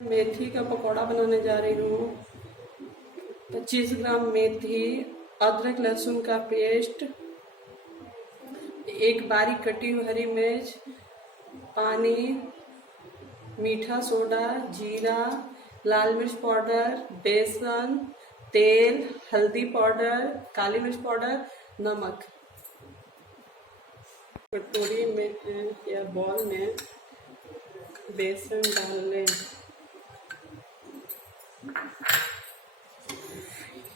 मेथी का पकौड़ा बनाने जा रही हूँ। 25 ग्राम मेथी, अदरक लहसुन का पेस्ट, एक बारीक कटी हुई हरी मिर्च, पानी, मीठा सोडा, जीरा, लाल मिर्च पाउडर, बेसन, तेल, हल्दी पाउडर, काली मिर्च पाउडर, नमक। कटोरी में या बॉल में बेसन डाल लें,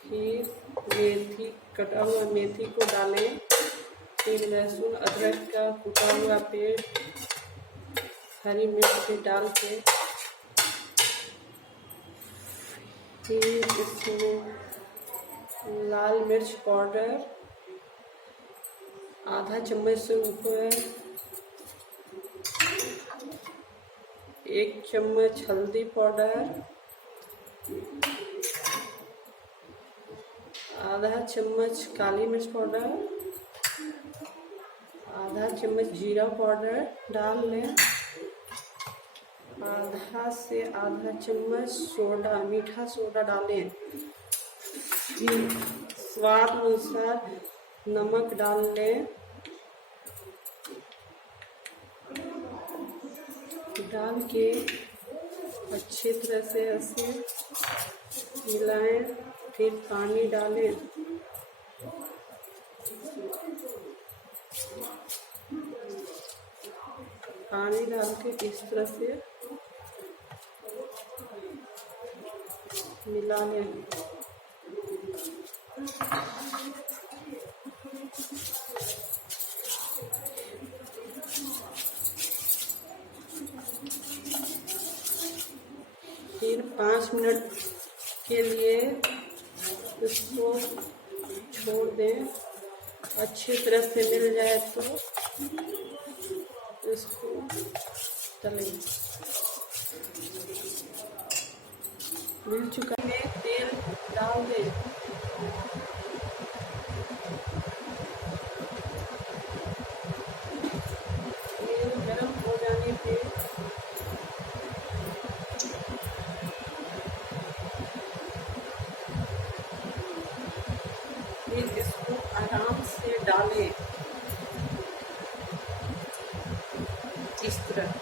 फिर मेथी, कटा हुआ मेथी को डालें, फिर लहसुन अदरक का कुटा हुआ पेस्ट, हरी मिर्च भी डाल के, फिर इसमें लाल मिर्च पाउडर आधा चम्मच से ऊपर, 1 चम्मच हल्दी पाउडर, आधा चम्मच काली मिर्च पाउडर, आधा चम्मच जीरा पाउडर डाल लें, आधा से आधा चम्मच सोडा, मीठा सोडा डालें, फिर स्वाद अनुसार नमक डाल लें, डाल के अच्छी तरह से ऐसे मिलाएं, फिर पानी डालें, पानी डाल के इस तरह से मिला लें। फिर 5 मिनट के लिए इसको छोड़ दें, अच्छी तरह से मिल जाए तो इसको तलें। मिल चुका है, तेल डाल दें, तेल गरम हो जाने पे फिर इसको आराम से डालें, इस तरह।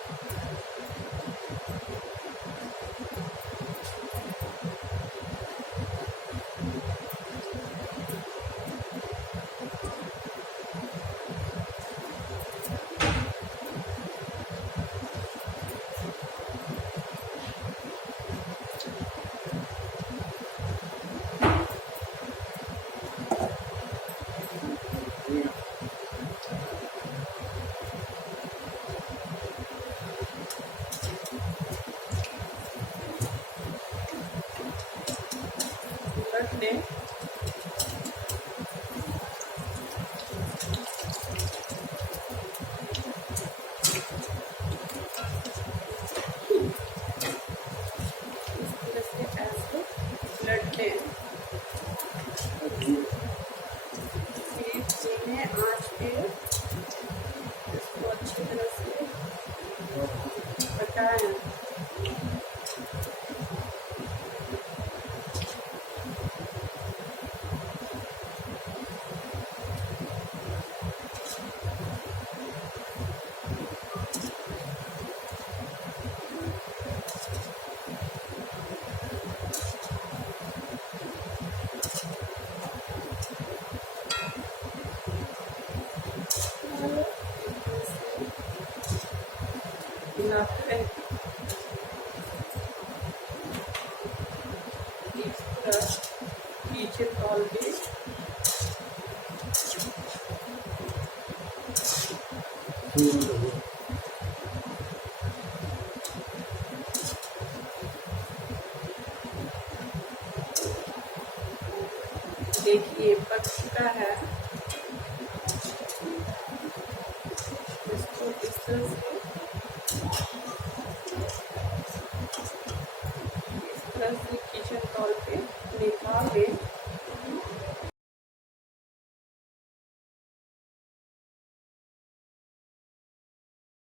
उलट लें, ऐसे उलट लें, फिर धीमे आंच पे इसको अच्छी तरह से पकाएं। मिलाते हैं, इस तरह पीछे तौल के देखिए पक चुका है। इसको इस तरह से किचन तौल पे निकाल लें।